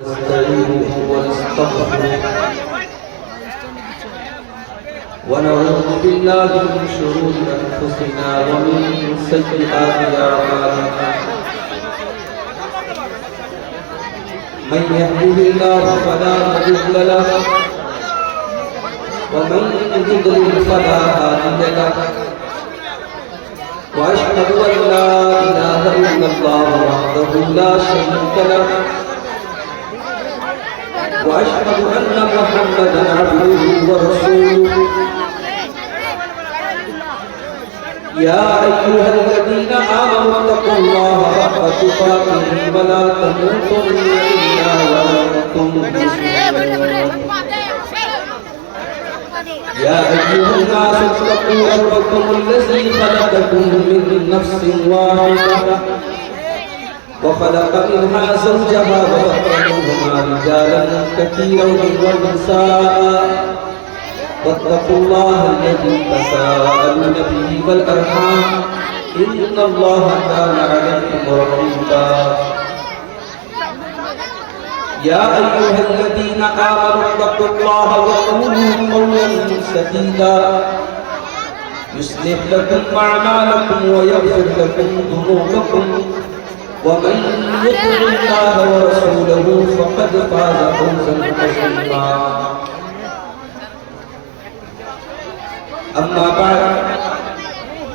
نستعينه ونستغفره ونعوذ بالله من شرور أنفسنا ومن سيئات أعمالنا من يهده الله فلا مضل له ومن يضلل فلا هادي له وأشهد أن لا إله إلا الله وحده لا شريك له وأشهد أن محمدًا عبده ورسوله يا أيها الذين آمنوا اتقوا الله حق تقاته ولا تموتن إلا وأنتم مسلمون يا أيها الناس اتقوا ربكم الذي خلقكم من نفس واحدة وخلق منها زوجها وبث منهما رجالا كثيرا ونساء واتقوا الله الذي تساءلون به والأرحام إن الله كان عليكم رقيبا يا أيها الذين آمنوا اتقوا الله وقولوا قولا سديدا يصلح لكم أعمالكم ويغفر لكم ذنوبكم ومن يطع الله ورسوله فقد فاز فوزا عظيما أما بعد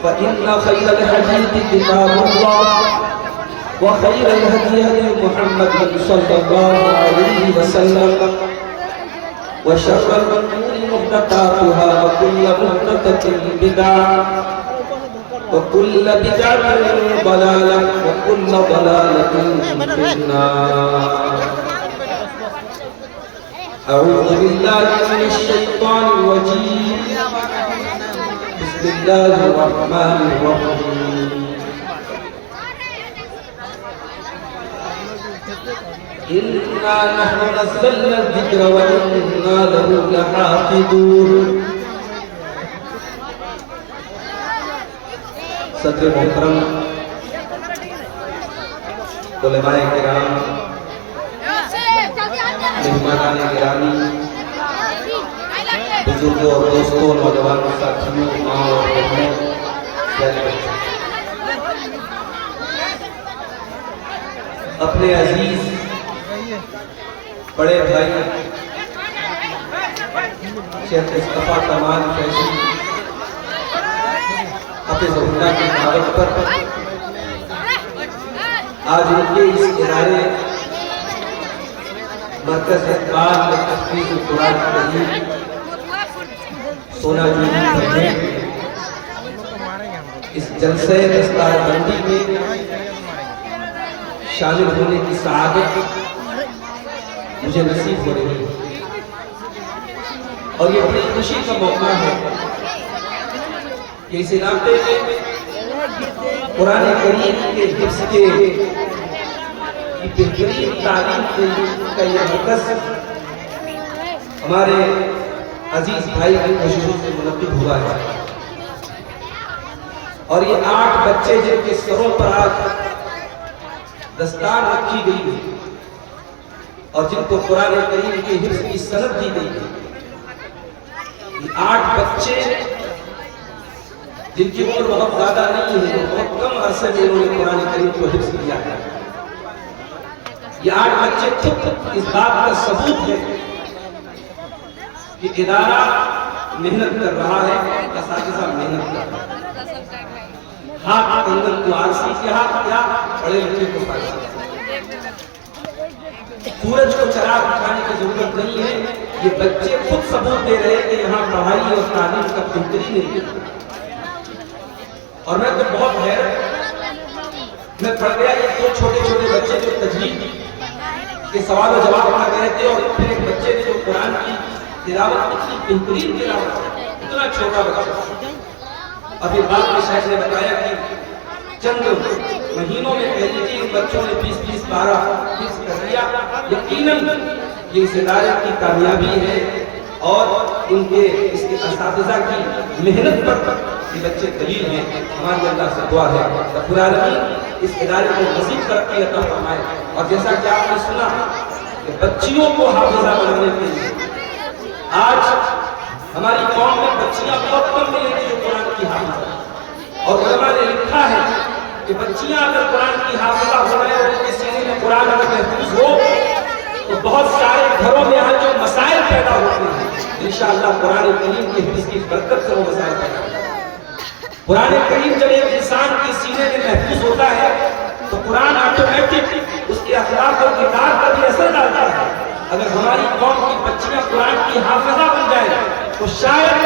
فإن خير الحديث كتاب الله وخير الهدي هدي محمد صلى الله عليه وسلم وشر الأمور محدثاتها وكل محدثة بدعة وكل بدعة ضلالة وكل ضلالة في النار أعوذ بالله من الشيطان الرجيم بسم الله الرحمن الرحيم إنا نحن نزلنا الذكر وإنا له لحافظون صدر محترم علماء کرام مہمانان گرامی بزرگوں اور دوستوں نوجوان ساتھیوں ماں اور بہنوں پیارے بچوں اپنے عزیز بڑے بھائی شیخ مصطفیٰ کمال فیضی حافظ اللہ کی دعوت پر آج ان کے اس ادارے مرکز اقبال میں تحفیظ القرآن کریم سونا جوہی پڑھنے اس جلسے دستار بندی میں شامل ہونے کی سعادت مجھے نصیب ہو رہی ہے اور یہ بڑی خوشی کا موقع ہے کہ اس علاقے میں قرآن کریم کے حفظ کے بہترین تعلیم کا یہ مرکز ہمارے عزیز بھائی کی کوششوں سے منعقد ہوا ہے اور یہ 8 بچے جن کے سروں پر آج دستار رکھی گئی ہے اور جن کو قرآن کریم کے حفظ کی سند دی گئی ہے یہ 8 بچے جن کی عمر بہت زیادہ نہیں ہے بہت کم عرصے میں انہوں نے قرآن کریم کو حفظ کیا ہے یہ 8 بچے خود اس بات کا ثبوت ہے کہ ادارہ محنت کر رہا ہے اساتذہ محنت کر رہا ہے ہاتھ اندر کو آرسی کیا بڑے لڑکے کو فائدہ سورج کو چراغ دکھانے کی ضرورت نہیں ہے یہ بچے خود ثبوت دے رہے ہیں کہ یہاں پڑھائی اور تعلیم کا بہترین ہے اور میں تو بہت حیرت میں پڑھ گیا یہ 2 چھوٹے چھوٹے بچے جو تجوید کے سوال و جواب پڑھ رہے تھے اور پھر ایک بچے نے جو قرآن کی تلاوت اتنی بہترین تلاوت اتنا چھوٹا بچہ ابھی بعد میں شیخ نے بتایا کہ چند مہینوں میں کہہ لیجیے ان بچوں نے 20 12 حفظ کر لیا یقیناً یہ اس ادارے کی کامیابی ہے اور ان کے اس کے اساتذہ کی محنت پر یہ بچے دلیل ہیں ہماری اللہ سے دعا ہے رب العالمین اس ادارے کو مزید ترقی عطا فرمائے اور جیسا کہ آپ نے سنا کہ بچیوں کو حافظہ بنانے کے لیے آج ہماری قوم میں بچیاں بہت کم ملیں گی جو قرآن کی حافظہ، اور علماء نے لکھا ہے کہ بچیاں اگر قرآن کی حافظہ ہو رہے ہیں اور کسی نے قرآن اگر محفوظ ہو تو بہت سارے گھروں میں آج جو مسائل پیدا ہوتے ہیں انشاءاللہ قرآن کریم کی حفظ کی برکت سے وہ مسائل پیدا ہوتے ہیں۔ قرآن کریم جب ایک انسان کے سینے میں محفوظ ہوتا ہے تو قرآن آٹومیٹک اس کے اخلاق اور کردار پر بھی اثر ڈالتا ہے۔ اگر ہماری قوم کی بچیاں قرآن کی حافظہ بن جائیں تو شاید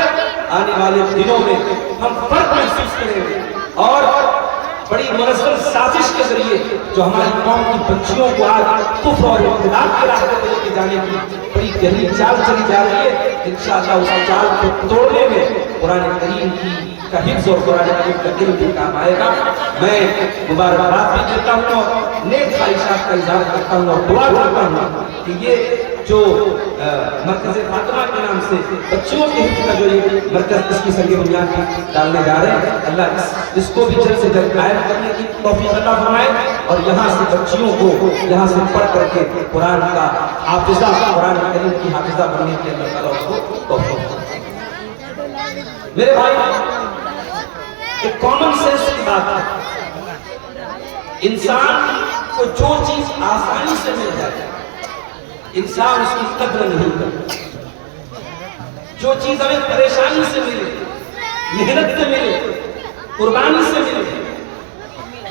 آنے والے دنوں میں ہم فرق محسوس کریں گے، اور بڑی منظم سازش کے ذریعے جو ہماری قوم کی بچیوں کو آج کفر اور ابتداع کے راستے پر لے کے جانے کی بڑی گہری چال چلی جا رہی ہے، انشاءاللہ اس چال کو توڑنے میں قرآن کریم کا حفظ اور قرآن کریم کا دل بھی کام آئے گا۔ میں مبارکباد بھی دیتا ہوں اور نیک خواہشات کا اظہار کرتا ہوں اور دعا کرتا ہوں کہ یہ جو مرکز فاطمہ کے نام سے بچیوں کے حفظ کا جو یہ مرکز اس کی سنگ بنیاد ڈالنے جا رہے ہیں، اللہ اس کو بھی جلد سے جلد قائم کرنے کی توفیق عطا فرمائے، اور یہاں سے بچیوں کو یہاں سے پڑھ کر کے قرآن کا حافظہ، قرآن کریم کی حافظہ بننے کے اللہ تعالیٰ اس کو توفیق دے۔ میرے بھائی، ایک کامن سینس کی بات ہے، انسان کو جو چیز آسانی سے مل جائے انسان اس کی قدر نہیں کرتا، جو چیز ہمیں پریشانی سے ملے، محنت سے ملے، قربانی سے ملے،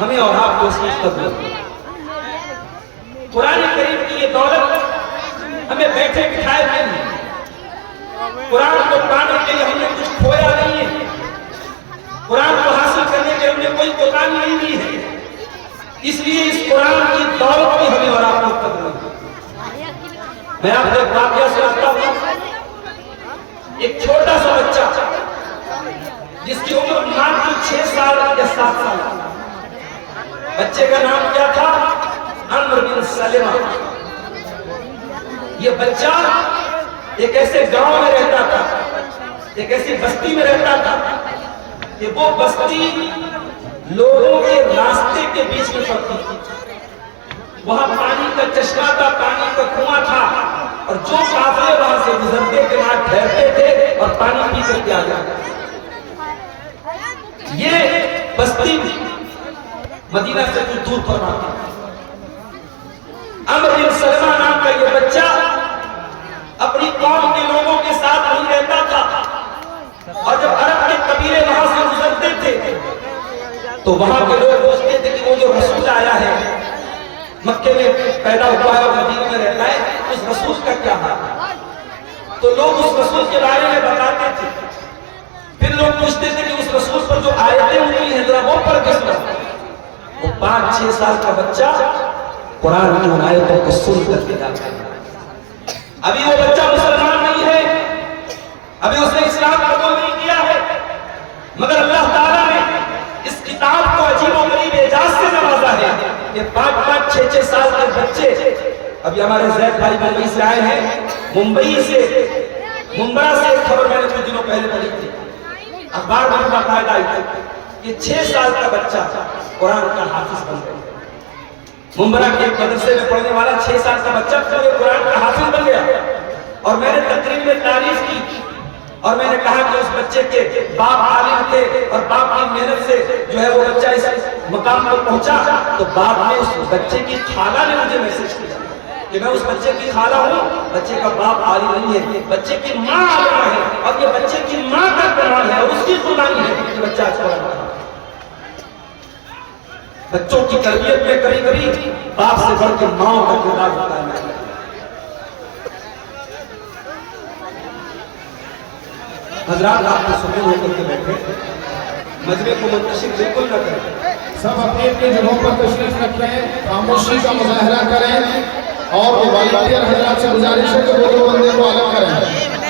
ہمیں اور آپ کو اس کی قدر کریں۔ قرآن کریم کی یہ دولت ہمیں بیٹھے بٹھائے ہوئے نہیں، قرآن کو پانے کے لیے ہم نے کچھ کھویا نہیں ہے، قرآن کو حاصل کرنے کے ہم نے کوئی قربانی نہیں دی ہے، اس لیے اس قرآن کی دولت کی ہمیں اور آپ کو قدر نہیں۔ میں آپ کو ایک واقعہ سناتا ہوں۔ ایک چھوٹا سا بچہ جس کی عمر ماتر 6 سال یا 7 سال، بچے کا نام کیا تھا؟ عمر بن سلمہ۔ یہ بچہ ایک ایسے گاؤں میں رہتا تھا، ایک ایسی بستی میں رہتا تھا کہ وہ بستی لوگوں کے راستے کے بیچ میں پڑتی تھی، وہاں پانی کا چشمہ تھا، پانی کا کنواں تھا، اور جو قافلے وہاں سے گزرتے کے وہاں ٹھہرتے تھے اور پانی پی کر کے آ جاتے۔ یہ بستی مدینہ سے کچھ دور پر واقع ہے۔ عمر بن سلمہ نام کا یہ بچہ اپنی قوم کے لوگوں کے ساتھ نہیں رہتا تھا، اور جب عرب کے قبیلے وہاں سے گزرتے تھے تو وہاں کے لوگ پوچھتے تھے کہ وہ جو رسول آیا ہے، مکے میں پیدا ہوا ہے اور مدینہ میں رہتا ہے، اس رسول کا کیا حال ہے؟ تو لوگ اس رسول کے بارے میں بتاتے تھے، پھر لوگ پوچھتے تھے کہ اس رسول پر جو آیتیں ہوئی ہیں ذرا وہ پڑھ کے سناؤ۔ وہ 5-6 سال کا بچہ قرآن کی ان آیتوں کو سن کر کے جاتا ہے۔ ابھی وہ بچہ مسلمان نہیں ہے، ابھی اس نے اسلام قبول نہیں کیا ہے، مگر اللہ تعالیٰ نے اس کتاب کو عجیب و غریب اعجاز سے نوازا ہے کہ 5-6 سال کے بچے، ابھی ہمارے زید بھائی ممبئی سے آئے ہیں، ممبئی سے ممبرا سے ایک خبر میں نے کچھ دنوں پہلے پڑھی تھی، اخبار میں باقاعدہ آئی تھی کہ 6 سال کا بچہ قرآن کا حافظ بن گیا۔ ممبرا کے ایک مدرسے میں پڑھنے والا 6 سال کا بچہ پورے قرآن کا حافظ بن گیا، اور میں نے تقریر میں تعریف کی اور میں نے کہا کہ اس بچے کے باپ عالم تھے اور باپ کی محنت سے جو ہے وہ بچہ اس مقام پر پہنچا، تو باپ نے اس بچے کی خالہ نے مجھے میسج کیا کہ میں اس بچے کی خالہ ہوں، بچے کا باپ عالم نہیں ہے، بچے کی ماں عالمہ ہے، اور یہ بچے کی ماں کا کمال ہے اور اس کی قربانی ہے کہ بچہ آج قرآن پڑھا۔ بچوں کی تربیت میں کبھی کبھی باپ سے بڑھ کے ماں کا کردار ہوتا ہے۔ حضرات آپ کو سکون ہو کر کے بیٹھے، مجمع کو منتشر بالکل نہ کریں، سب اپنی اپنی جگہوں پر تشریف رکھیں، خاموشی کا مظاہرہ کریں، اور وہ والدین حضرات سے گزارش ہے کہ وہ 2 بندے کو الگ کریں،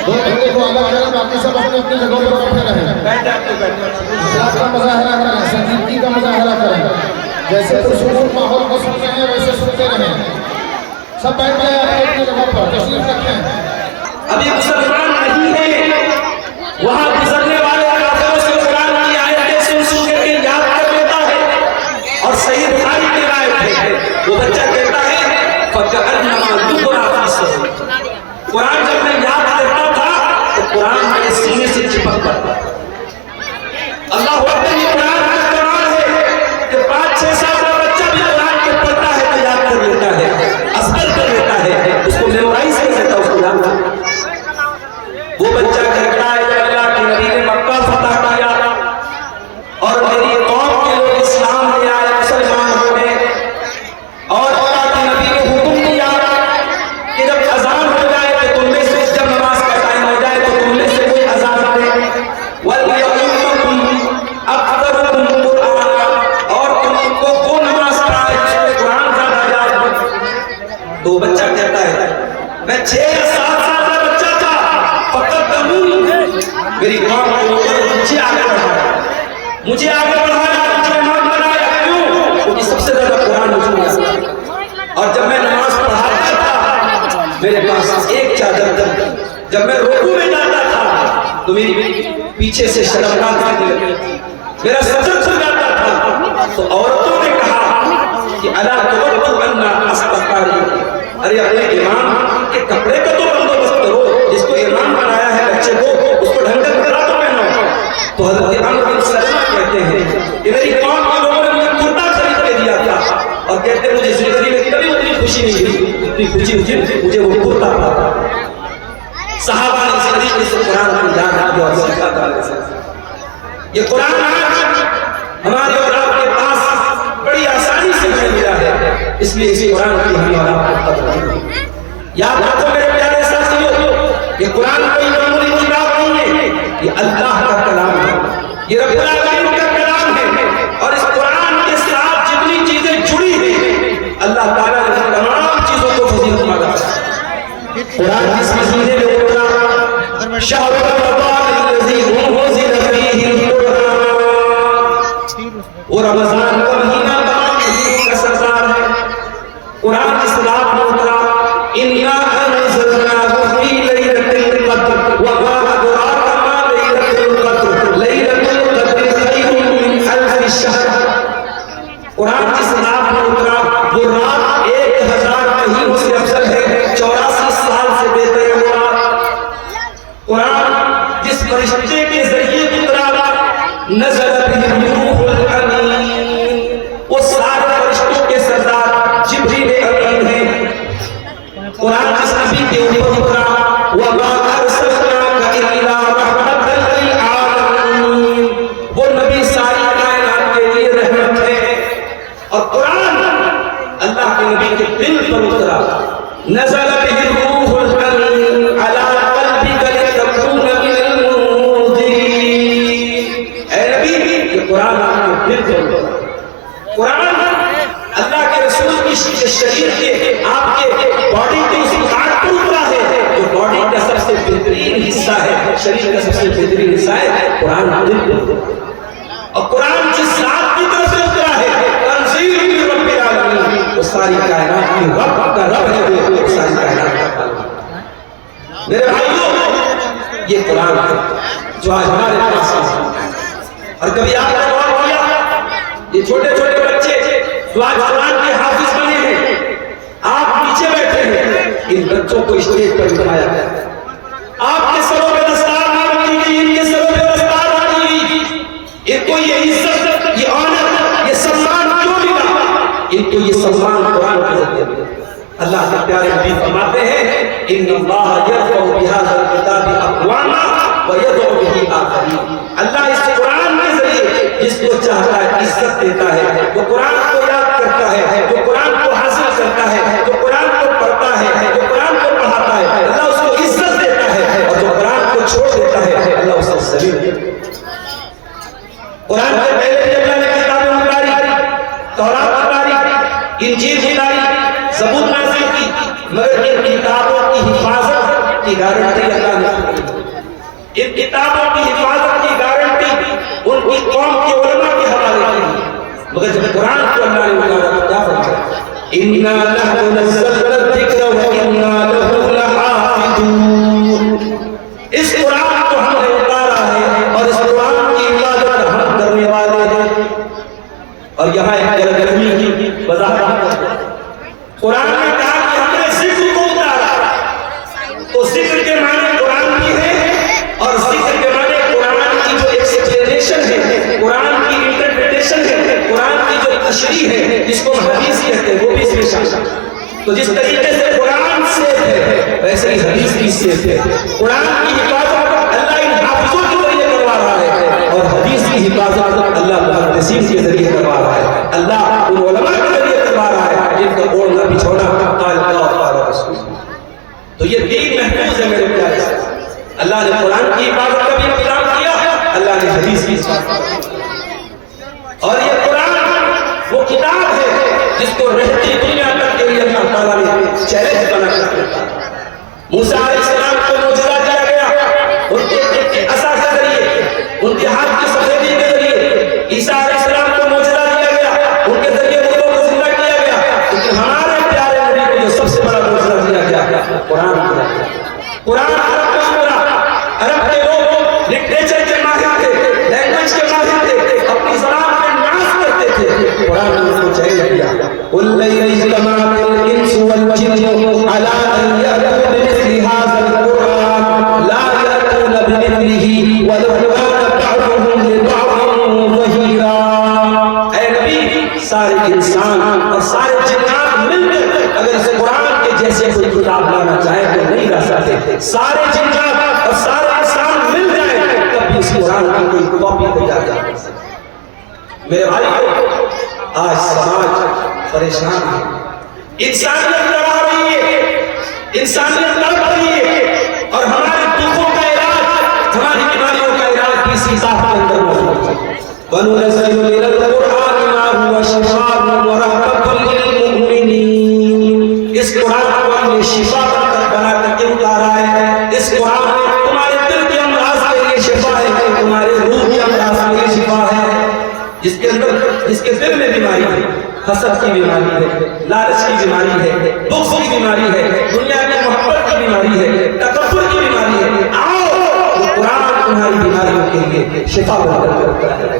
2 بندے کو الگ کریں، باقی سب اپنی اپنی جگہوں پر بیٹھے رہیں، بیٹھے آپ کو بیٹھے اخلاق کا مظاہرہ کریں، سنجیدگی کا مظاہرہ کریں، جیسے پرسکون ماحول کو سنتے ہیں ویسے سنتے رہیں، سب بیٹھ جائیں اپنی اپنی جگہ پر تشریف رکھیں۔ ابھی مسلمان نہیں ہے، وہاں گزرنے والے کافروں سے قرآن کی آیتیں سن کے یاد کر لیتا ہے، اور صحیح بخاری کی روایت ہے وہ بچہ کہتا ہے فَكَأَنَّمَا يُقْرَأُ میں 6 یا 7 سال کا بچہ تھا، میری قوم کو مجھے آگے بڑھایا، مجھے امام بنایا۔ کیوں؟ کیونکہ سب سے زیادہ قرآن مجھے آتا ہے۔ اور جب میں نماز پڑھاتا تھا میرے پاس ایک چادر تھی، جب میں رکوع میں جاتا تھا تو میری پیچھے سے شرمگاہ آنے لگی، میرا سجد کھل جاتا تھا۔ تو عورتوں نے کہا کہ الا توقع انا استقاری، ارے اپنے امام کے کپڑے کا تو بندوبست کرو، جس کو امام بنایا ہے بچے کو، اس کو ڈھنگ کرا تو پہنو۔ تو حضرت عمرو بن سلمہ کہتے ہیں کہ میری قوم کے لوگوں نے مجھے کرتا خرید کے دیا تھا، اور کہتے ہیں مجھے زندگی میں کبھی اتنی خوشی نہیں ہوئی اتنی خوشی ہوئی مجھے وہ کرتا تھا۔ صحابہ نے اس طریقے سے قرآن کو یاد کیا اور سیکھا تھا۔ یہ قرآن ہمارے اور آپ کے پاس بڑی آسانی سے ملا ہے، اس لیے اسی قرآن کی ہمیں اور آپ کو قدر ہے۔ یاد رکھو میرے پیارے ساتھیو، یہ قرآن کوئی معمولی کتاب نہیں ہے، یہ اللہ کا کلام ہے، یہ رب العالمین کا کلام ہے۔ اور اس قرآن کے ساتھ جتنی چیزیں جڑی ہیں اللہ تعالیٰ نے تمام چیزوں کو فضیلت مانا ہے۔ قرآن کس مہینے میں اترا؟ شہر رمضان الذی انزل فیہ القرآن، وہ رمضان کا مہینہ تمام مہینوں کا سردار ہے۔ قرآن کس رات میں اترا؟ انا انزلناہ فی لیلۃ القدر وما ادراک ما لیلۃ القدر لیلۃ القدر خیر من الف شہر۔ قرآن کس رات میں اترا؟ وہ رات 1000 مہینوں سے افضل ہے، 84 سال سے بہتر ہے وہ رات۔ قرآن جس فرشتے کے ذریعے اترا نزل بہ الروح الامین، وہ سارے فرشتوں کے سردار جبریل امین ہیں۔ قرآن جس نبی کے اوپر اترا وما ارسلناک الا رحمۃ للعالمین، وہ نبی ساری کائنات کے لیے رحمت ہے۔ اور قرآن اللہ کے نبی کے دل پر اترا نزل بہ الروح الامین علی قلبک لتکون من المنذرین۔ اے نبی یہ قرآن آپ کے دل پر اترا۔ قرآن اللہ کے رسول کی شریر کے آپ کے باڈی کے اس کارڈ پر اترا ہے، جو باڈی کا سب سے بہترین حصہ ہے، شریر کا سب سے بہترین حصہ ہے، قرآن دل پر اترا۔ اور قرآن جس ذات کی طرف سے اترا ہے تنزیل من رب العالمین، وہ ساری کائنات کی رب کا رب ہے، وہ ساری کائنات کا خالق ہے۔ میرے بھائیوں یہ قرآن ہے جو آج ہمارے پاس ہے۔ اور کبھی آپ نے غور کیا یہ چھوٹے چھوٹے بچے جو آج قرآن کے حافظ بنے ہیں، آپ پیچھے بیٹھے ہیں، ان بچوں کو اسٹیج پر بٹھایا گیا، آپ کے سروں پہ دستار نہ رکھی گئی، ان کے سروں پہ دستار رکھی گئی۔ ان کو یہ عزت، یہ آنر، یہ سلمان کیوں ملا؟ ان کو یہ سلمان قرآن کی ذریعے ملا۔ اللہ کے پیارے حبیب فرماتے ہیں ان اللہ یرفع بہذا الکتاب اقواما ویضع بہ آخرین۔ اللہ اس قرآن کے ذریعے جس کو چاہتا ہے عزت دیتا ہے، جو قرآن کو یاد کرتا ہے، جو قرآن کو حاصل کرتا ہے، جو قرآن کو پڑھتا ہے، جو قرآن کو پڑھاتا ہے، اللہ اس کو عزت دیتا ہے، اور جو قرآن کو چھوڑ دیتا ہے اللہ اسے ذلیل دیتا ہے۔ قرآن کے پہلے بھی اللہ نے کتابیں اتاری، تورات اتاری، انجیل اتاری، زبور نازل کی، مگر ان کتابوں کی حفاظت کی گارنٹی اللہ نے دی۔ ان کتابوں کی حفاظت کی گارنٹی ان کی قوم کے علماء کے حوالے کی، مگر جب قرآن کو اللہ نے اتارا تو کیا فرمایا؟ اِنَّا نَحْنُ نَزَّلْنَا الذِّكْرَ وَإِنَّا لَهُ لَحَافِظُونَ۔ اس قرآن کو ہم نے اتارا ہے اور اس قرآن کی عبادت ہم کرنے والے ہیں۔ اور یہاں ایک جلگرمی کی وضاحت کرتے ہیں۔ قرآن نے کہا کہ ہم نے ذکر کو اتارا، تو ذکر کے معنی قرآن کی ہے، اور ذکر کے معنی قرآن کی جو ایکسپلینیشن ہے، قرآن کی انٹرپریٹیشن ہے، قرآن کی جو تشریح ہے، جس کو حدیث کہتے ہیں، وہ بھی اس میں شامل ہے۔ تو جس طریقے سے قرآن سیف ہے ویسے ہی حدیث بھی سیف ہے۔ قرآن کی حفاظت اللہ ان حافظوں کے ذریعے کروا رہا ہے، اور حدیث کی حفاظت اللہ محدثین کے ذریعے کروا رہا ہے، اللہ ان علماء کے ذریعے کروا رہا ہے جن کا اوڑھنا بچھونا قال اللہ تعالی رسول۔ تو یہ دین محفوظ ہے میرے پیارے سے۔ اللہ نے قرآن کی حفاظت کا بھی انتظام کیا، اللہ نے حدیث کی حفاظت کیا۔ اور یہ قرآن وہ کتاب ہے جس کو رہتی دنیا تک کے لیے اللہ تعالیٰ نے چیلنج بنا کر رکھا۔ موسیٰ علیہ السلام کو معجزہ دیا گیا ان کے عصا کے ذریعے، ان کے ہاتھ کی سفیدی کے ذریعے۔ عیسیٰ علیہ السلام کو معجزہ دیا گیا، ان کے ذریعے مردوں کو زندہ کیا گیا۔ لیکن ہمارے پیارے نبی کو جو سب سے بڑا معجزہ دیا گیا قرآن دیا گیا۔ قرآن عرب میں اترا، عرب کے لوگ لٹریچر کے ماہر تھے، لینگویج کے ماہر تھے، اپنی زبان میں ناز کرتے تھے۔ قرآن نے ان کو چیلنج کیا، قُلْ لَنْ اجْتَمَعَتِ الْإِنسُ وَالْجِنُّ عَلَىٰ أَن يَأْتُوا بِمِثْلِ هَٰذَا الْقُرْآنِ لَا يَأْتُونَ بِمِثْلِهِ وَلَوْ كَانَ بَعْضُهُمْ لِبَعْضٍ ظَهِيرًا۔ اے نبی، سارے انسان اور سارے جنات مل کر اگر اس قرآن کے جیسے کوئی کتاب لانا چاہے تو نہیں لا سکتے۔ سارے جنات اور سارے انسان مل جائیں تب بھی اس قرآن کی کوئی کاپی تیار کر نہیں سکتے۔ میرے بھائی، آج سماج پریشان ہے، انسانیت لڑا رہی ہے، انسانیت لڑ رہی ہے، اور ہمارے دکھوں کا علاج، ہماری بیماریوں کا علاج بھی اسی کتاب کے اندر موجود ہے۔ وَنُنَزِّلُ مِنَ الْقُرْآنِ مَا هُوَ شِفَاءٌ وَرَحْمَةٌ لِّلْمُؤْمِنِينَ۔ اس قرآن کو ہم نے شفا بنا کر کے اتارا ہے۔ اس قرآن میں تمہارے دل کے امراض کے لیے شفا ہے، تمہارے روح کے امراض کے لیے شفا ہے۔ جس کے دل میں بیماری ہے، حسد کی بیماری ہے، لالچ کی بیماری ہے، بغض کی بیماری ہے، دنیا کی محبت کی بیماری ہے، تکبر کی بیماری ہے، آؤ وہ قرآن تمہاری بیماریوں کے لیے شفا بنا کر کرتا ہے۔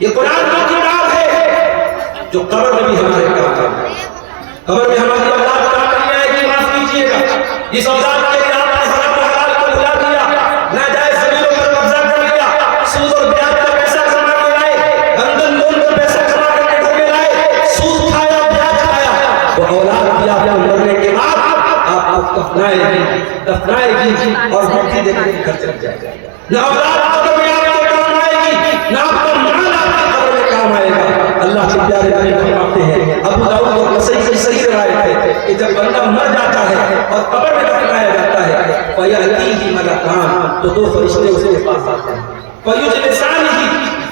یہ قرآن کی کتاب ہے جو قبر میں بھی ہمارے کام ہے، قبر میں ہماری اولاد کام نہیں آئے گی، معاف کیجیے گا۔ اس اولاد کے لیے آپ نے حرام و حلال کو بھلا دیا، ناجائز زمینوں پر قبضہ کر لیا، سود اور بیاج کا پیسہ کما کے لائے، بندھن لون کا پیسہ کما کر کے گھر میں لائے، سود کھایا، بیاج کھایا۔ وہ اولاد بھی آپ کو مرنے کے بعد آپ کو دفنائے گی اور مٹی دے کر گھر چل جائے گا۔ نہ اولاد قبر میں آپ کے کام آئے گی، نہ آپ کا مال آپ کے قبر میں کام آئے گا۔ اللہ کے پیارے نبی فرماتے ہیں، ابو داؤد اور نسائی کی صحیح روایت ہے کہ جب بندہ مر جاتا ہے اور قبر میں دفنایا جاتا ہے فَيَأْتِيهِ مَلَكَانِ، تو دو فرشتے اس کے پاس آتے ہیں، فَيُجْلِسَانِهِ،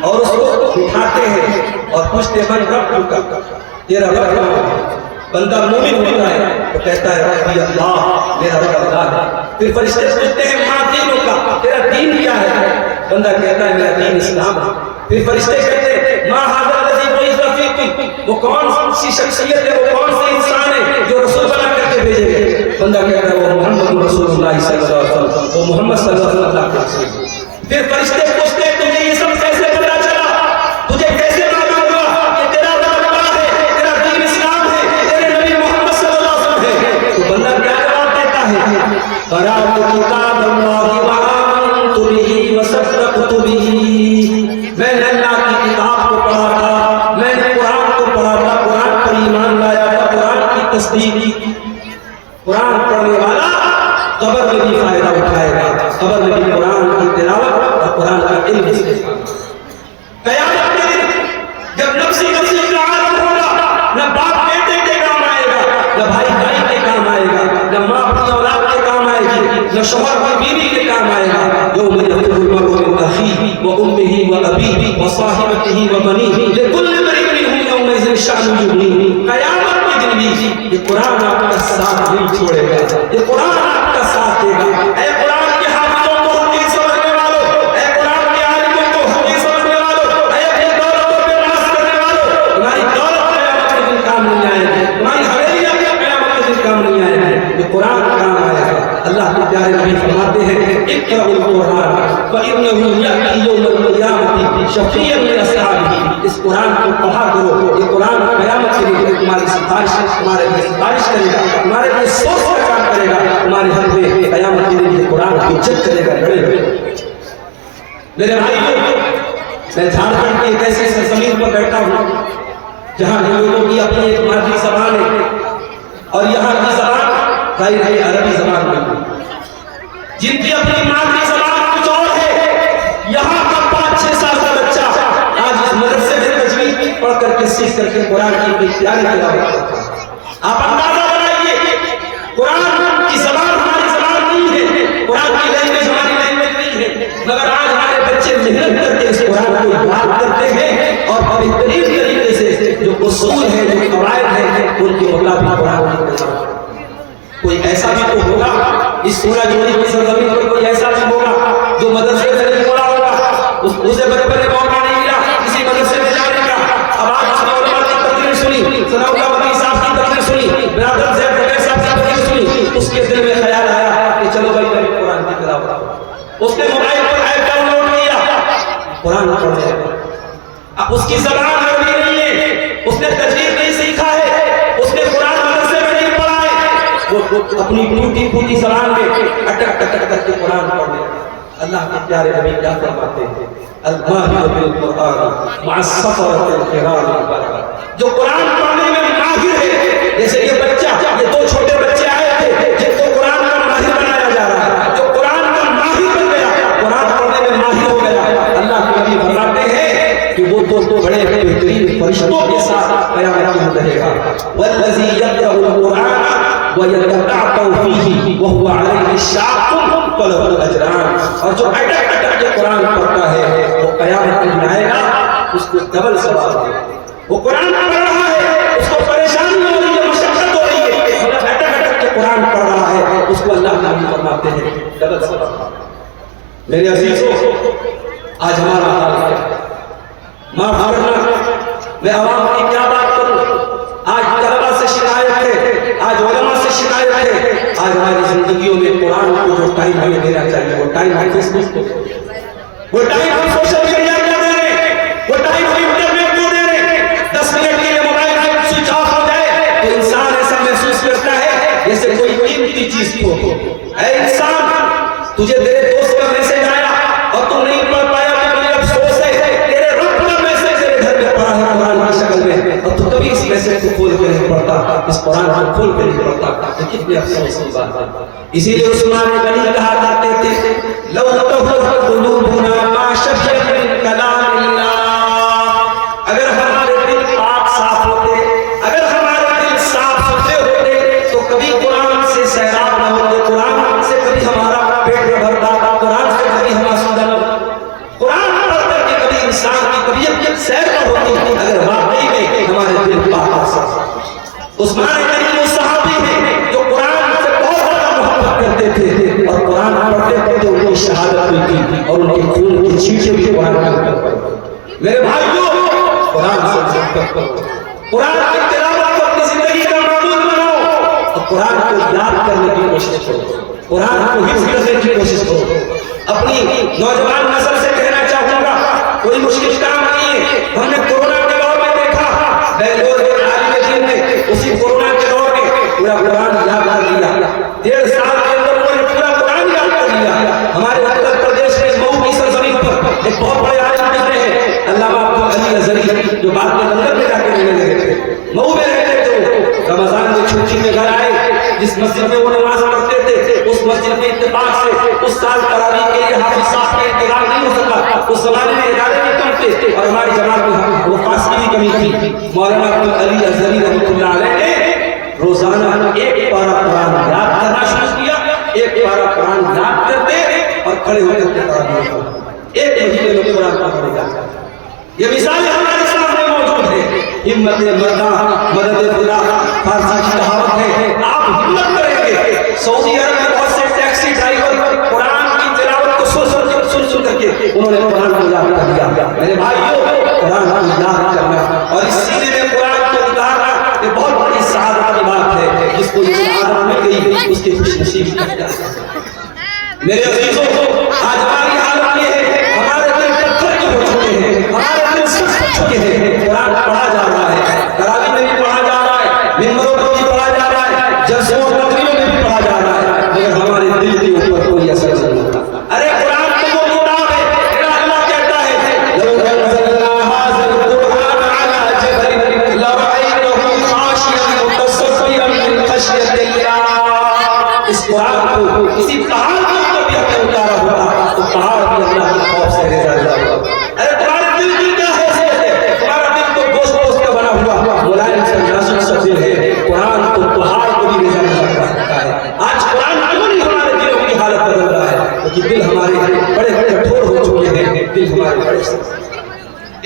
اور اس کو بٹھاتے ہیں اور پوچھتے ہیں من ربک، تیرا رب کون ہے؟ بندہ مومن ہوتا ہے تو کہتا ہے ربی اللہ، میرا رب اللہ ہے۔ پھر فرشتے پوچھتے ہیں ما دینک، تیرا دین کیا ہے؟ بندہ کہتا ہے میرا دین اسلام ہے۔ پھر فرشتے کہتے ہیں ما ھذا الذی بعث فیکم، وہ کون سی شخصیت ہے، وہ کون سے انسان ہے جو رسول بنا کر کے بھیجے گئے؟ بندہ کہتا ہے وہ محمد رسول اللہ صلی اللہ علیہ وسلم، وہ محمد صلی اللہ علیہ وسلم کا رسول ہے۔ پھر فرشتے پوچھتے ہیں تجھے یہ سب کیسے پتا چلا، تجھے کیسے معلوم ہوا کہ تیرا رب اللہ ہے، تیرا دین اسلام ہے، تیرے نبی محمد صلی اللہ علیہ وسلم ہے؟ تو بندہ کیا جواب دیتا ہے؟ قرأت کتاب اللہ وآمنت بہ وصدقت بہ، میں نے اللہ کی کتاب کو پڑھا تھا، میں نے قرآن کو پڑھا تھا، قرآن پر ایمان لایا تھا، قرآن کی تصدیق کی۔ قرآن پڑھنے والا قبر میں بھی فائدہ اٹھائے گا، قبر میں بھی قرآن کی تلاوت اور قرآن کا علم اس کے ساتھ۔ قیامت کے دن جب نفسی کا عالم ہوگا، نہ باپ بیٹے کے کام آئے گا، نہ بھائی بھائی کے کام آئے گا، نہ ماں اپنی اولاد کے کام آئے گی، نہ شوہر کی بیوی کے کام آئے گا۔ یوم یفر المرء من اخیہ وامہ وابیہ وصاحبتہ وبنیہ لکل امرئ منہم یومئذ شأن یغنیہ۔ قیامت کے دن بھی یہ قرآن آپ کا ساتھ نہیں چھوڑے گا، یہ قرآن آپ کا ساتھ دے گا۔ اے قرآن کے حافظوں کو حدیث سمجھنے والوں، اے قرآن کے عالموں کو حدیث سمجھنے والوں، اے اپنی دولتوں پہ راز کرنے والوں، تمہاری دولت قیامت کے دن کام نہیں آئے گی، تمہاری حویلیاں قیامت کے دن کام نہیں آئے گی، یہ قرآن کام آئے گا۔ اللہ کے پیارے نبی فرماتے ہیں اقرأوا القرآن فإنه يأتي يوم القيامة شفيعا لأصحابه، اس قرآن کو پڑھا کرو، یہ قرآن قیامت کے لیے تمہاری سفارش، تمہارے لیے سفارش کرے گا، تمہارے لیے سوچ کا کام کرے گا، تمہارے حق میں قیامت کے لیے قرآن کی عزت کرے گا۔ میرے بھائیو، میں جھارکھنڈ کی ایک ایسی سرزمین پر بیٹھا ہوں جہاں لوگوں کی اپنی ایک مادری زبان ہے اور یہاں کی زبان ظاہر ہے عربی زبان نہیں، جن کی اپنی مادری زبان کچھ اور ہے، یہاں کا 5-6 سال کا بچہ آج اس مدرسے میں تجوید پڑھ کر کے سیکھ کر کے قرآن کی پیاری تلاوت کرتا ہے۔ آپ اندازہ بنائیے، قرآن کی زبان ہماری زبان نہیں ہے، قرآن کی لینگویج ہماری لینگویج نہیں ہے، مگر آج ہمارے بچے محنت کر کے اس قرآن کو یاد کرتے ہیں اور بہترین طریقے سے جو اصول ہیں، جو قواعد ہیں، ان کے مطابق قرآن کی تلاوت۔ کوئی ایسا ایسا بھی تو ہوگا اس سورہ جوڑی کی سرزمین پر کوئی ایسا بھی ہوگا جو مدرسے سے نہیں پڑھا ہوگا، اسے بچپن میں موقع نہیں ملا کسی مدرسے میں جانے کا. اب آپ اس علماء کی تقریر سنی، ثناء اللہ ولی صاحب کی تقریر سنی، برادر زید زبیر صاحب کی تقریر سنی، اس کے دل میں خیال آیا کہ چلو بھائی میں قرآن کی تلاوت. اس نے موبائل پر ایپ ڈاؤن لوڈ کیا، قرآن پڑھنے لگا. اب اس کی زبان عربی نہیں ہے، اس نے تجوید نہیں سیکھا ہے، اس نے قرآن مدرسے میں نہیں پڑھا ہے، وہ اپنی ٹوٹی پھوٹی زبان میں اٹک اٹک کر کے قرآن پڑھنے لگا. اللہ کے پیارے نبی کیا فرماتے ہیں؟ الماہر بالقرآن مع السفرۃ الکرام البررہ. جو قرآن پڑھنے میں ماہر ہے، جیسے یہ بچہ، یہ دو چھوٹے بچے آئے تھے جن کو قرآن کا ماہر بنایا جا رہا ہے، جو قرآن کا ماہر بن گیا، قرآن پڑھنے میں ماہر ہو گیا. اللہ کے نبی فرماتے ہیں کہ وہ دو بڑے بڑے بہترین فرشتوں کے ساتھ قیامت میں رہے گا. والذی یقرأ القرآن وَيَتَتَعْتَوْ فِيهِ وَهُوَ عَلَيْهِ شَاقٌ فَلَهُ أَجْرَانِ. اور جو اٹک اٹک کے قرآن پڑھتا ہے وہ قیامت میں دن آئے گا، اس کو ڈبل ثواب ہے. وہ قرآن پڑھ رہا ہے، اس کو پریشانی ہو رہی ہے، مشقت ہو رہی ہے، اٹک اٹک کے قرآن پڑھ رہا ہے، اس کو اللہ نبی فرماتے ہیں ڈبل ثواب. میرے عزیزوں، آج ہمارا حال کیا ہے؟ معاف کرنا، میں عوام کی کیا بات کروں. آج طلبہ سے شکایت ہے، آج علماء سے شکایت ہے. آج ہماری زندگیوں میں قرآن کو جو ٹائم ہمیں دینا چاہیے وہ ٹائم ہم فیس بک کو دے رہے ہیں، وہ ٹائم ہم سوشل میڈیا کو دے رہے ہیں، وہ ٹائم ہم انٹرنیٹ کو دے رہے ہیں. 10 منٹ کے لیے موبائل سوئچ آف ہو جائے تو انسان ایسا محسوس کرتا ہے جیسے کوئی قیمتی چیز کھو گئی. اے انسان، تجھے تیرے دوست کا میسج آیا اور تو نہیں پڑھ پایا تو مجھے افسوس ہے. تیرے رب کا میسج تیرے گھر میں پڑا ہے قرآن کی شکل میں اور تو کبھی اس میسج کو کھول کے نہیں پڑھتا، اس قرآن کو کھول کے نہیں پڑھتا. کتنے افسوس کی بات ہے. اسی لیے عثمان غنی کہا کرتے تھے لو تطهر قلوبنا ما شفیت من کلام اللہ. اگر ہمارے دل پاک صاف ہوتے، اگر ہمارے دل صاف ستھرے ہوتے تو کبھی قرآن سے سیراب نہ ہوتے، قرآن سے کبھی ہمارا پیٹ نہ بھرتا، قرآن سے کبھی ہم آسودہ نہ ہوتے، قرآن پڑھ کر کے کبھی انسان کی طبیعت سیر نہ ہوتی اگر واقعی میں ہمارے دل پاک صاف. عثمان غنی وہ صحابی ہیں جو قرآن سے بہت زیادہ محبت کرتے تھے اور قرآن پڑھتے پڑھتے ان کی شہادت ہوئی تھی اور ان کے خون کی چھینٹیں بھی قرآن میں. میرے بھائیوں، قرآن سے محبت کرو، قرآن کی تلاوت کو اپنی زندگی کا معمول بناؤ اور قرآن کو یاد کرنے کی کوشش کرو، قرآن کو حفظ کرنے کی کوشش کرو. اپنی نوجوان نسل سے کہنا چاہوں گا کوئی مشکل کام نہیں ہے. ہم نے کورونا کے دور میں دیکھا بنگلور کے عالم دین نے اسی کورونا کے دور میں پورا قرآن یاد کر لیا. 1.5 سال کے اندر انہوں نے پورا قرآن یاد کر لیا. ہمارے اتر پردیش میں مئو کی سرزمین پر ایک بہت بڑے عالم گزرے ہیں، علامہ عبد العلی ازہری، جو بعد میں لندن میں جا کے رہنے لگے تھے. مئو میں رہتے تھے. رمضان کی چھٹی میں گھر آئے، جس مسجد میں وہ نماز پڑھتے تھے اس مسجد میں اتفاق سے اس سال تراویح کے لیے حافظ صاحب کا انتظام نہیں ہو سکا. اس زمانے میں ادارے بھی کم تھے اور ہماری جماعت میں وہ فاصلے کی کمی تھی. مولانا عبد العلی ازہری رحمۃ اللہ علیہ نے روزانہ ایک پارہ قرآن یاد کرنا شروع کیا. ایک پارہ قرآن یاد کرتے اور کھڑے ہو کر کے تراویح پڑھتے. 1 مہینے میں قرآن پڑھ جاتا. یہ مثالیں ہمارے سامنے موجود ہیں. ہمت مرداں مدد خدا فارسی کی کہاوت ہے. آپ ہمت کریں گے. سعودی عرب میں بہت سے ٹیکسی ڈرائیور قرآن کی تلاوت کو سن کر کے انہوں نے قرآن کو یاد کر دیا. میرے بھائیوں، قرآن کو یاد کرنا اور اس سینے میں قرآن کو اتارنا یہ بہت بڑی سعادت کی بات ہے. جس کو یہ سعادت مل گئی اس کی خوش نصیب کہتا ہے. میرے عزیزوں، آج ہماری حالت یہ ہے ہمارے دل پتھر کے ہو چکے ہیں، ہمارے دل سخت ہو چکے ہیں. قرآن پڑھا جا رہا ہے، تراویح میں بھی پڑھا جا رہا ہے، ممبروں پر بھی پڑھا جا رہا ہے، جلسوں اور تقریروں میں بھی پڑھا جا رہا ہے، مگر ہمارے دل کے اوپر کوئی اثر نہیں ہوتا. ارے قرآن تو وہ کتاب ہے جہاں اللہ کہتا ہے لو انزلنا هذا القرآن على جبل لرأيته خاشعا متصدعا من خشية الله. اس قرآن کو کسی پہاڑ کے اوپر بھی ہم نے اتارا ہوتا تو پہاڑ بھی اللہ کے خوف سے رہ جاتا. ارے تمہارے دل کی کیا حیثیت ہے؟ تمہارا دل تو گوشت کا بنا ہوا ملائم سے نازک سا دل ہے. قرآن تو پہاڑ کو بھی رہ جاتا سکتا ہے. آج قرآن کیوں نہیں ہمارے دلوں کی حالت بدل رہا ہے؟ کیونکہ دل ہمارے بڑے بڑے کٹھور ہو چکے ہیں. دل ہمارے بڑے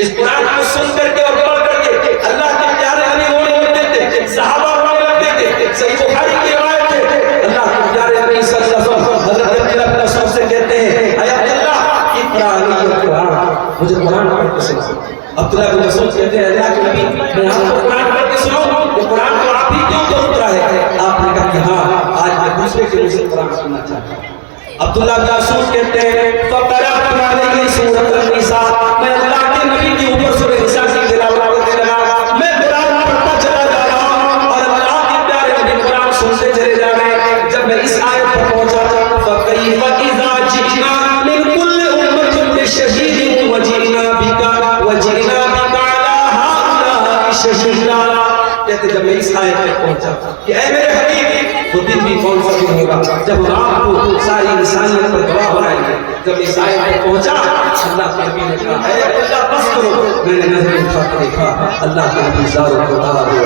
اس قرآن کو سن کر کے اور پڑھ کر کے اللہ کے پیارے علی رونے لگتے تھے، صحابہ رونے لگتے تھے. صحیح بخاری کی روایت ہے اللہ عبداللہ بن مسعود کہتے ہیں اللہ کے نبی میں آپ کو قرآن پڑھ کے سناؤں، یہ قرآن تو آپ ہی کے اوپر اترا ہے۔ آپ نے کہا کہ ہاں، آج میں دوسرے کے منہ سے قرآن سننا چاہتا ہوں۔ عبداللہ بن مسعود کہتے ہیں فقرأت علیہ سورۃ النساء، میں اللہ کے نبی کے اوپر سورۃ نساء کی تلاوت کرنے لگا، میں قرآن پڑھتا چلا جا رہا ہوں اور اللہ کے پیارے نبی قرآن سنتے چلے جا رہے ہیں۔ جب میں اس آیت پر پہنچا فَكَيْفَ إِذَا جِئْنَا مِنْ كُلِّ أُمَّةٍ بِشَهِيدٍ وَجِئْنَا بِكَ عَلَىٰ هَٰؤُلَاءِ شَهِيدًا۔ کہتے جب میں اس آیت پر پہنچا کہ اے میرے حبیب، وہ دن بھی کون سا دن ہوگا جب ہم آپ کو ساری انسانیت پر گواہ بنائیں گے۔ جب اس آیت پر پہنچا اللہ کے نبی نے کہا اے اللہ بس کرو، میں نے نظریں اٹھا کر دیکھا اللہ کے نبی زاروں کو تار ہوئے۔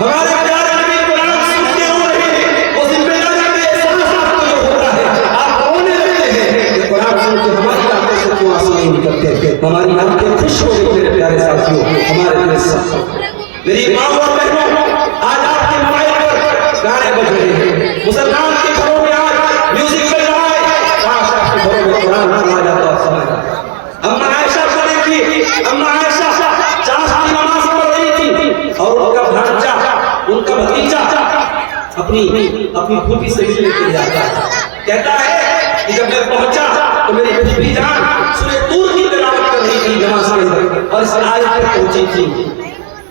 ہمارے پیارے نبی قرآن سنتے ہو رہے ہیں، وہ ذمہ داری میں احساس آپ کو جو ہوتا ہے آپ رونے لگتے ہیں کہ قرآن سن کے ہماری آنکھوں سے کیوں آنسو نہیں نکلتے، ہماری آنکھیں خوش ہو گئی میرے پیارے ساتھیوں، ہمارے دل سے میری ماں اور بہنوں، آج آپ کے موبائل پر گانے بج رہے ہیں، مسلمان کے گھروں میں آج میوزک بج رہا ہے، کاش آپ کے گھروں میں قرآن نہ آ جاتا اور سنا جاتا۔ اما عائشہ پڑھی تھی، اما عائشہ چاش کی نماز پڑھ رہی تھی اور ان کا بھانجا، ان کا بھتیجا اپنی پھوپھی سے ملنے کے لیے آتا ہے، کہتا ہے کہ جب میں پہنچا تو میری پھوپھی جان سورہ طور کی تلاوت کر رہی تھی نماز کے اندر اور اس آیت پر پہنچی تھی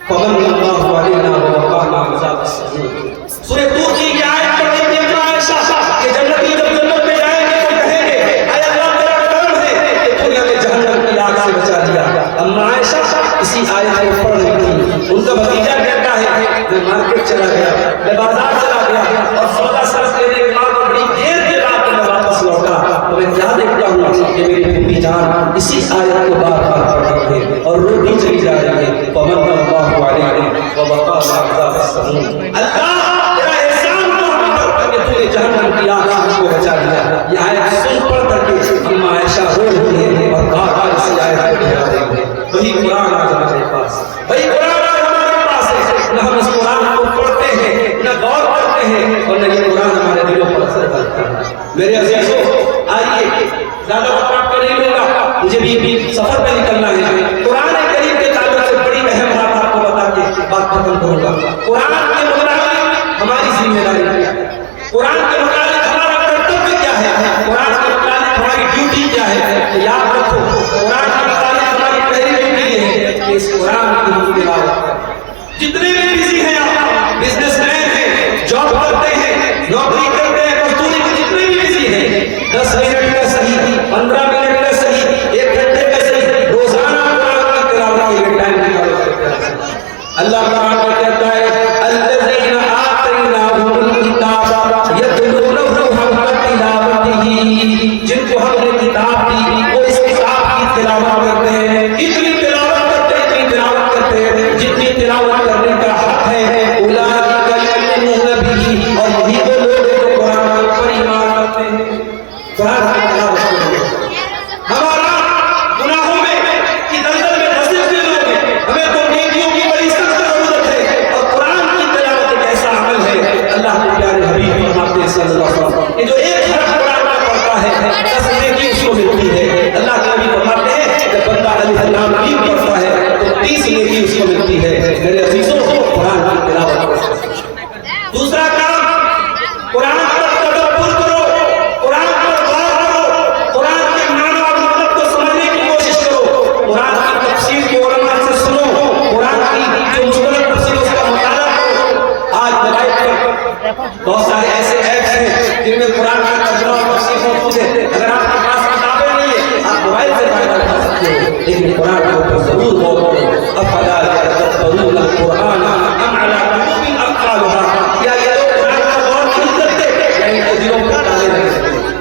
فَمَنَّ اللَّهُ عَلَيْنَا وَوَقَانَا عَذَابَ السَّمُومِ۔ سورہ طور کی یہ آیت پڑھ رہی تھی عائشہ کہ جنتی جب جنت میں جائیں گے تو کہیں گے اے اللہ تیرا کرم ہے کہ تو نے ہمیں جہنم کی آگ سے بچا دیا۔ اما عائشہ اسی آیت کو پڑھ رہی تھی، ان کا بھتیجا کہتا ہے میں مارکیٹ چلا گیا، میں بازار چلا گیا اور سودا سرس لینے کے بعد بڑی دیر کے بعد میں واپس لوٹا تو میں کیا دیکھتا ہوں کہ میری پھوپھی جان اسی آیت کو بار بار پڑھ رہی ہے اور روتی چلی جا رہی ہے فَمَنَّ اللَّهُ عَلَيْنَا وَوَقَانَا عَذَابَ السَّمُومِ۔ اللہ تیرا احسان تو ہم پر کہ تو نے جہنم کی آگ کو بچا دیا۔ یہ آیت سن پڑھ کر کے اما عائشہ رو رہی ہے اور بار بار اسی آیت کو پڑھ رہی ہے۔ وہی قرآن آج ہمارے پاس، وہی قرآن آج ہمارے پاس ہے، نہ ہم اس قرآن کو پڑھتے ہیں، نہ غور کرتے ہیں اور نہ یہ قرآن ہمارے دلوں پر اثر کرتا ہے۔ میرے عزیزوں آئیے، زیادہ وقت آپ کا نہیں ہوگا، مجھے بھی سفر پہ نکلنا ہے۔ قرآن کریم کے تعلق سے بڑی اہم بات آپ کو بتا کے بات ختم کروں گا۔ قرآن کے مطابق ہماری ذمہ داری کیا ہے، قرآن کے مطابق ہمارا کرتویہ کیا ہے، قرآن کے مطابق ہماری ڈیوٹی کیا ہے۔ یاد رکھو قرآن کے مطابق ہماری پہلی ڈیوٹی یہ ہے کہ اس قرآن کی ہم تلاوت کریں۔ جتنے بھی بزی ہیں آپ، بزنس مین ہیں، جاب کرتے ہیں، نوکری کرتے ہیں، مزدوری کے جتنے بھی بزی ہیں، 10 منٹ کا صحیح، 15 منٹ کا صحیح، 1 گھنٹے کا صحیح، روزانہ قرآن کی تلاوت کے لیے ٹائم نکالو۔ اللہ تعالیٰ کہتا ہے الذین آتیناہم الکتاب یتلونہ حق تلاوتہ، جن کو ہم نے کتاب دی وہ اس کتاب کی تلاوت کرتے ہیں، اتنی تلاوت کرتے ہیں جتنی تلاوت کرنے کا حق ہے۔ اولئک یؤمنون بہ، اور یہی وہ لوگ ہیں جو قرآن پر ایمان رکھتے ہیں، قرآن کی تلاوت کرتے ہیں۔ ہمارا گناہوں میں کی دلدل میں پھنسے ہوئے لوگ ہیں، ہمیں تو نیکیوں کی بڑی سخت ضرورت ہے اور قرآن کی تلاوت ایک ایسا عمل ہے اللہ کے پیارے حبیب فرماتے ہیں صلی اللہ علیہ وسلم کہ جو ایک حرف قرآن کا پڑھتا ہے 10 نیکی اس کو ملتی ہے۔ اللہ کے نبی فرماتے ہیں جب بندہ الف لام میم پڑھتا ہے تو 30 نیکی اس کو ملتی ہے۔ میرے عزیزوں قرآن کی تلاوت کرو۔ دوسرا کام قرآن پر تدبر کرو، قرآن پر غور کرو، قرآن کے معنی اور مطلب کو سمجھنے کی کوشش کرو، قرآن کی تفسیر کو علماء سے سنو، قرآن کی جو مستند تفسیر اس کا مطالعہ کرو۔ آج موبائل پر بہت سارے ایسے ایپس ہیں جن میں قرآن کا ترجمہ اور تفسیر موجود ہے۔ اگر آپ کے پاس کتابیں نہیں ہیں آپ موبائل سے فائدہ اٹھا سکتے ہو، لیکن قرآن کے اوپر ضرور غور کرو۔ افلا یتدبرون القرآن ام علی قلوب اقفالها، یا یہ لوگ قرآن کا غور نہیں کرتے یا ان کے دلوں پر تالے لگے؟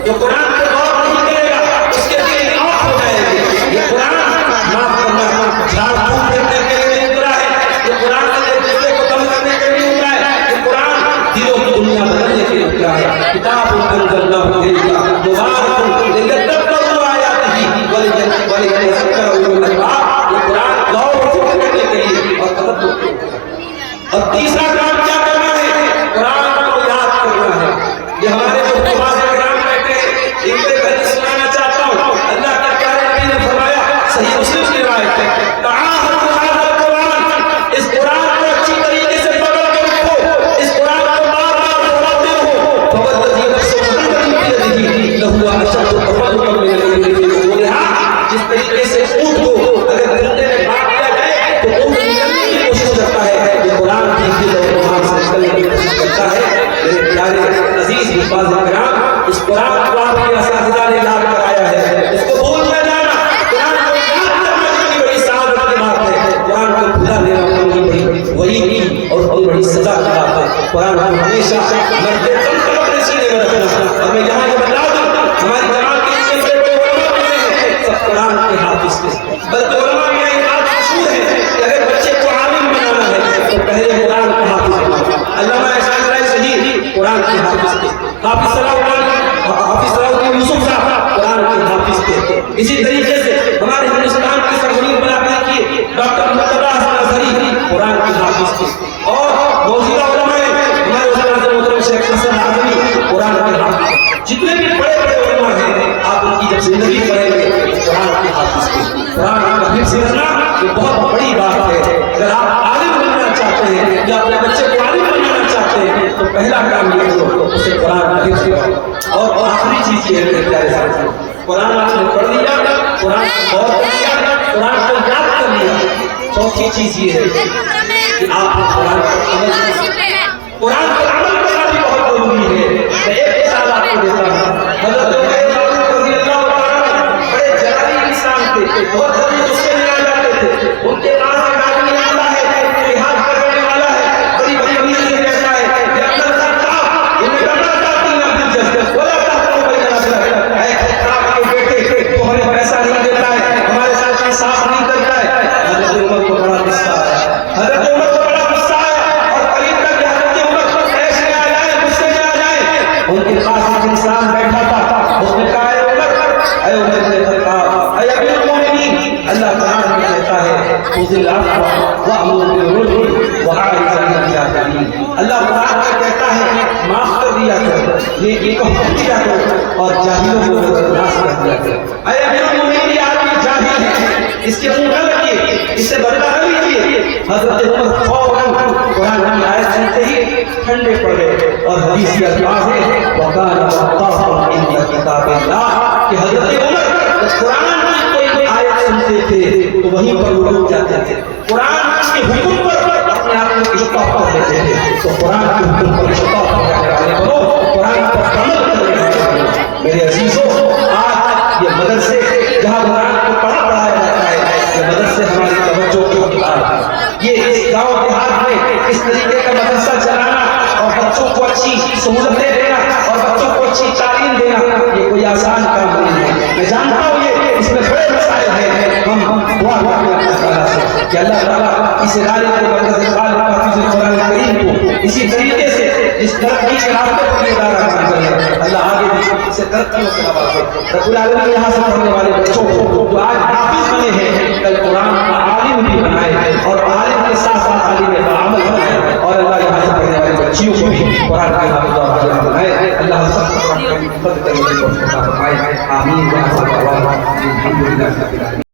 جو قرآن پر غور نہیں کرے گا اس کے دل آف ہو جائے گے۔ یہ قرآن معاف کرنا جھاڑ پھونک کرنے کے لیے نہیں اترا ہے، یہ قرآن کے جذبے کو کم کرنے کے لیے اترا ہے، یہ قرآن دلوں کی دنیا بدلنے کے لیے اترا ہے۔ کتاب انزلناہ الیک مبارک لیدبروا آیاتہ ولیتذکر اولو الالباب، یہ قرآن غور و فکر کرنے کے لیے اور تدبر کے لیے۔ اور تیسرا کام کیا کرنا ہے؟ قرآن کو یاد کرنا ہے۔ یہ ہمارے جو نماز کرام بیٹھے ہیں ان پہ حدیث سنانا چاہتا ہوں۔ اللہ کے پیارے نبی نے فرمایا، صحیح مسلم کی روایت ہے، تعاہدوا هو اشد تفضلا من الابل في ظهورها. جس طریقے سے اونٹ کو اگر درندے نے کاٹ دیا جائے تو اونٹ نکلنے کی کوشش کرتا ہے، یہ قرآن کی دل اور دماغ سے نکلنے کی کوشش کرتا ہے. میرے پیارے عزیز حفاظ کرام، اس قرآن کو آپ کے اساتذہ نے یاد کرایا ہے، اس کو بھول نہ جانا. قرآن کو یاد کرنا کی بڑی سعادت کی بات ہے، قرآن کو بھلا دینا کی بڑی وہی اور بڑی سزا کی بات ہے. قرآن کو ہمیشہ مرتے دم تک اپنے سینے میں رکھنا. اور میں یہاں یہ بتا دوں، ہماری جماعت کے اتنے بڑے بڑے علماء ہیں سب قرآن کے حافظ تھے. بلکہ علماء میں یہ بات مشہور ہے کہ اگر بچے کو عالم بنانا ہے تو پہلے قرآن کو حافظ بنانا. علامہ احسان رائے صحیح قرآن کے حافظ تھے. حافظ صلاح الدین یوسف صاحب قرآن کے حافظ تھے. اسی طریقے سے ہمارے ہندوستان کی سرزمین پر آپ دیکھیے ڈاکٹر مرتضیٰ حسن اظہری قرآن کے حافظ تھے. اور موجودہ علماء ہمارے استاد محترم شیخ حسن اعظمی قرآن کے حافظ تھے. جتنے بھی بڑے بڑے علماء ہیں آپ ان کی جب زندگی پڑھیں گے قرآن کے حافظ تھے. قرآن کا حفظ کرنا یہ بہت بڑی بات ہے. اگر آپ عالم بننا چاہتے ہیں یا اپنے بچے کو عالم بنانا چاہتے ہیں تو پہلا کام یہ کرو اسے قرآن کا حفظ کرو. اور آخری چیز یہ ہے میرے پیارے ساتھیو، قرآن آپ نے پڑھ لیا، قرآن کو غور کر لیا، قرآن کو یاد کر لیا. چوتھی چیز یہ ہے کہ آپ قرآن پر عمل کریں. قرآن پر عمل کرنا بھی بہت ضروری ہے. میں ایک مثال آپ کو دیتا ہوں. حضرت عمر رضی اللہ عنہ بڑے جلالی انسان تھے، بہت جلدی غصے میں آ جاتے تھے. ان کے پاس ایک آدمی آتا ہے، لحاظ کرنے والا ہے، بڑی بدتمیزی سے کہتا ہے کہ اپنا خطاب انہیں کرنا چاہتی ہیں عبد الجسد ولا تحکم بین الناس. اے خطاب کے بیٹے تو ہمیں پیسہ نہیں دیتا ہے، ہمارے ساتھ انصاف نہیں کرتا ہے. حضرت عمر کو بڑا غصہ آیا، حضرت عمر کو بڑا غصہ آیا اور قریب تک حضرت عمر ایسے میں آ جائے، غصے میں آ جائے. ان کے پاس ایک انسان بیٹھا تھا، اس نے کہا اے عمر بن الخطاب، اے امیر المومنین، اللہ تعالیٰ نے کہتا ہے خذ العفو وأمر بالعرف وأعرض عن الجاهلين. اللہ تعالیٰ کہتا ہے معاف کر دیا کرو، یہ کو حکم دیا کرو اور جاہلوں کو ناراض کر دیا کرو. اے امیر المومنین، یہ آدمی جاہل ہے، اس کے منہ نہ لگیے، اس سے بدلہ نہ لیجیے. حضرت عمر فوراً قرآن کی آیت سنتے ہی ٹھنڈے پڑ گئے. اور حدیث کے الفاظ ہیں وَقَالَ وَقَّافًا عِنْدَ كِتَابِ اللَّهِ کہ حضرت عمر قرآن کی کوئی آیت سنتے تھے تو وہیں پر رک جاتے تھے. قرآن کے حکم پر اپنے آپ کو اشتاق کر لیتے تھے. تو قرآن کے حکم پر اشتاق کرنے والے بنو، قرآن پر عمل کرنے والے بنو. میرے عزیزوں، آج یہ مدرسے جہاں قرآن کو پڑھایا جاتا ہے، یہ مدرسے ہماری توجہ کی حقدار ہے. یہ گاؤں دیہات میں اس طریقے کا مدرسہ چلانا اور بچوں کو اچھی سہولتیں دینا اور بچوں کو اچھی تعلیم دینا یہ کوئی آسان کام نہیں ہے. میں جانتا ہوں یہ اس میں بڑے مسائل ہیں. ہم دعا کریں اللہ تعالیٰ سے کہ اللہ تعالیٰ اس ادارے کو مرکز خالق حافظ قرآن کریم کو اسی طریقے سے اس ترقی کے راستے پر یہ ادارہ کام کرے. اللہ آگے بھی اسے ترقی سے نوازے. رب العالمین یہاں سے پڑھنے والے بچوں کو جو آج حافظ بنے ہیں کل قرآن کا عالم بھی بنائے اور عالم کے ساتھ ساتھ عالم کا عمل بنائے. اور اللہ یہاں سے پڑھنے والے بچیوں کو بھی قرآن کا حافظ اور عالم بنائے. اللہ سب کو قرآن کی حفاظت کرنے کی توفیق عطا فرمائے. آمین. الحمد للہ.